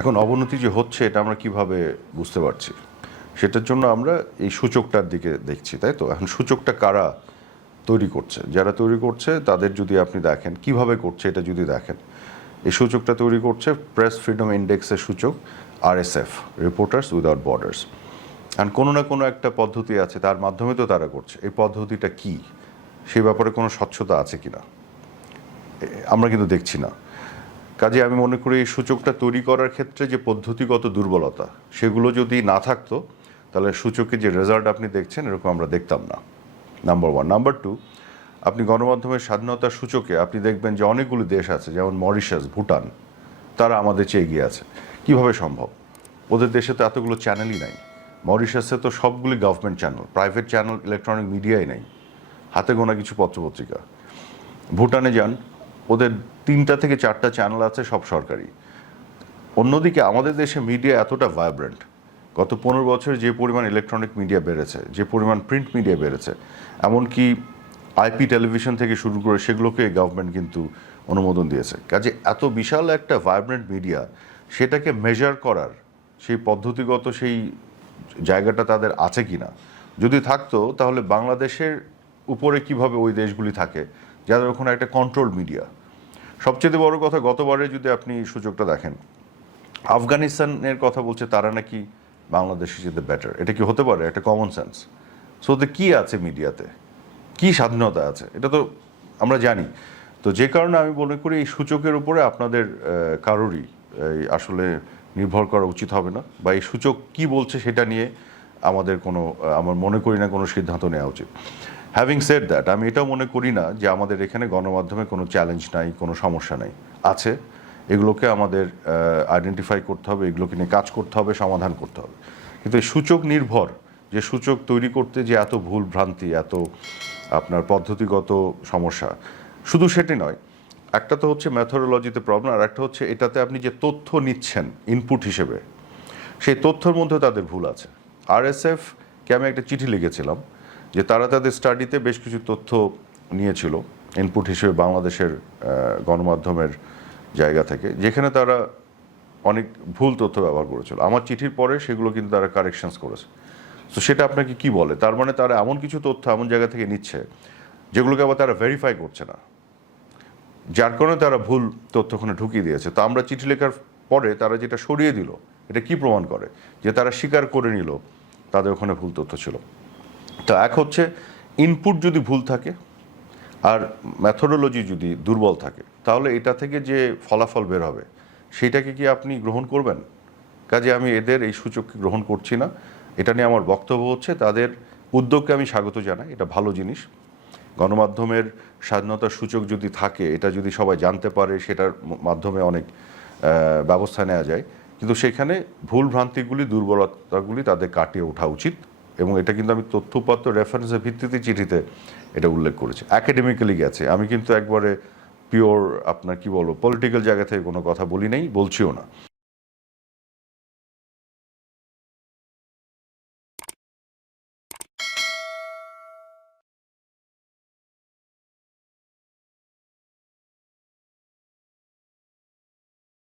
এখন অবনতি যে হচ্ছে, এটা আমরা কীভাবে বুঝতে পারছি? সেটার জন্য আমরা এই সূচকটার দিকে দেখছি, তাই তো? এখন সূচকটা কারা তৈরি করছে? যারা তৈরি করছে, তাদের যদি আপনি দেখেন, কীভাবে করছে এটা যদি দেখেন। এই সূচকটা তৈরি করছে প্রেস ফ্রিডম ইন্ডেক্সের সূচক আরএসএফ রিপোর্টার্স উইদাউট বর্ডার্স কারণ কোনো না কোনো একটা পদ্ধতি আছে, তার মাধ্যমে তো তারা করছে। এই পদ্ধতিটা কি? সেই ব্যাপারে কোনো স্বচ্ছতা আছে কি না আমরা কিন্তু দেখছি না। কাজে আমি মনে করি এই সূচকটা তৈরি করার ক্ষেত্রে যে পদ্ধতিগত দুর্বলতা, সেগুলো যদি না থাকতো, তাহলে সূচকে যে রেজাল্ট আপনি দেখছেন, এরকম আমরা দেখতাম না। নাম্বার ওয়ান নাম্বার টু আপনি গণমাধ্যমের স্বাধীনতার সূচকে আপনি দেখবেন যে অনেকগুলি দেশ আছে, যেমন মরিশাস, ভুটান, তারা আমাদের চেয়ে এগিয়ে আছে। কীভাবে সম্ভব? ওদের দেশে তো এতগুলো চ্যানেলই নাই। মরিশাসে তো সবগুলি government channel private channel electronic মিডিয়াই নেই। হাতে গোনা কিছু পত্রপত্রিকা। ভুটানে যান ওদের তিনটা থেকে চারটা চ্যানেল আছে, সব সরকারি। অন্যদিকে আমাদের দেশে মিডিয়া এতটা ভাইব্রেন্ট গত পনেরো বছরে যে পরিমাণ ইলেকট্রনিক মিডিয়া বেড়েছে, যে পরিমাণ প্রিন্ট মিডিয়া বেড়েছে, এমনকি আইপি টেলিভিশন থেকে শুরু করে সেগুলোকে গভর্নমেন্ট কিন্তু অনুমোদন দিয়েছে। কাজে এত বিশাল একটা ভাইব্রেন্ট মিডিয়া সেটাকে মেজার করার সেই পদ্ধতিগত সেই জায়গাটা তাদের আছে কি না? যদি থাকতো, তাহলে বাংলাদেশের উপরে কীভাবে ওই দেশগুলি থাকে, যাদের ওখানে একটা কন্ট্রোল মিডিয়া সবচেয়ে বড় কথা গতবারে যদি আপনি সুযোগটা দেখেন, আফগানিস্তানের কথা বলছে তারা নাকি বাংলাদেশের যেতে বেটার এটা কি হতে পারে? একটা কমন সেন্স সো ওদের কি আছে মিডিয়াতে? কি স্বাধীনতা আছে? এটা তো আমরা জানি। তো যে কারণে আমি মনে করি এই সূচকের উপরে আপনাদের কারোরই আসলে নির্ভর করা উচিত হবে না বা এই সূচক কি বলছে সেটা নিয়ে আমাদের কোনো আমার মনে করি না কোনো সিদ্ধান্ত নেওয়া উচিত। হ্যাভিং সেড দ্যাট আমি এটাও মনে করি না যে আমাদের এখানে গণমাধ্যমে কোনো চ্যালেঞ্জ নাই, কোনো সমস্যা নাই। আছে, এগুলোকে আমাদের আইডেন্টিফাই করতে হবে, এগুলোকে নিয়ে কাজ করতে হবে, সমাধান করতে হবে। কিন্তু এই সূচক নির্ভর, যে সূচক তৈরি করতে যে এত ভুল ভ্রান্তি, এত আপনার পদ্ধতিগত সমস্যা, শুধু সেটি নয়, একটা তো হচ্ছে ম্যাথোডোলজিতে প্রবলেম আর একটা হচ্ছে এটাতে আপনি যে তথ্য নিচ্ছেন ইনপুট হিসেবে, সেই তথ্যের মধ্যে তাদের ভুল আছে। আরএসএফ কে আমি একটা চিঠি লিখেছিলাম যে তারা তাদের স্টাডিতে বেশ কিছু তথ্য নিয়েছিল ইনপুট হিসেবে বাংলাদেশের গণমাধ্যমের জায়গা থেকে, যেখানে তারা অনেক ভুল তথ্য ব্যবহার করেছিল। আমার চিঠির পরে সেগুলো কিন্তু তারা কারেকশনস করেছে। তো সেটা আপনাকে কি বলে? তার মানে তারা এমন কিছু তথ্য এমন জায়গা থেকে নিচ্ছে, যেগুলোকে আবার তারা ভেরিফাই করছে না। যার কারণে তারা ভুল তথ্য ওখানে ঢুকিয়ে দিয়েছে। তো আমরা চিঠি লেখার পরে তারা যেটা সরিয়ে দিল, এটা কি প্রমাণ করে? যে তারা স্বীকার করে নিল, তাদের ওখানে ভুল তথ্য ছিল। তো এক হচ্ছে ইনপুট যদি ভুল থাকে আর ম্যাথোডোলজি যদি দুর্বল থাকে, তাহলে এটা থেকে যে ফলাফল বের হবে, সেটাকে কি আপনি গ্রহণ করবেন? কাজে আমি এদের এই সূচককে গ্রহণ করছি না। এটা নিয়ে আমার বক্তব্য হচ্ছে, তাদের উদ্যোগকে আমি স্বাগত জানাই, এটা ভালো জিনিস। গণমাধ্যমের স্বাধীনতার সূচক যদি থাকে, এটা যদি সবাই জানতে পারে, সেটার মাধ্যমে অনেক ব্যবস্থা নেওয়া যায়। কিন্তু সেখানে ভুল ভ্রান্তিগুলি, দুর্বলতাগুলি তাদের কাটিয়ে ওঠা উচিত। এবং এটা কিন্তু আমি তথ্যপত্র রেফারেন্সের ভিত্তিতে চিঠিতে এটা উল্লেখ করেছি। অ্যাকাডেমিক্যালি গেছে। আমি কিন্তু একবারে পিওর আপনার কি বলব পলিটিক্যাল জায়গা থেকে কোনো কথা বলি নাই, বলছিও না।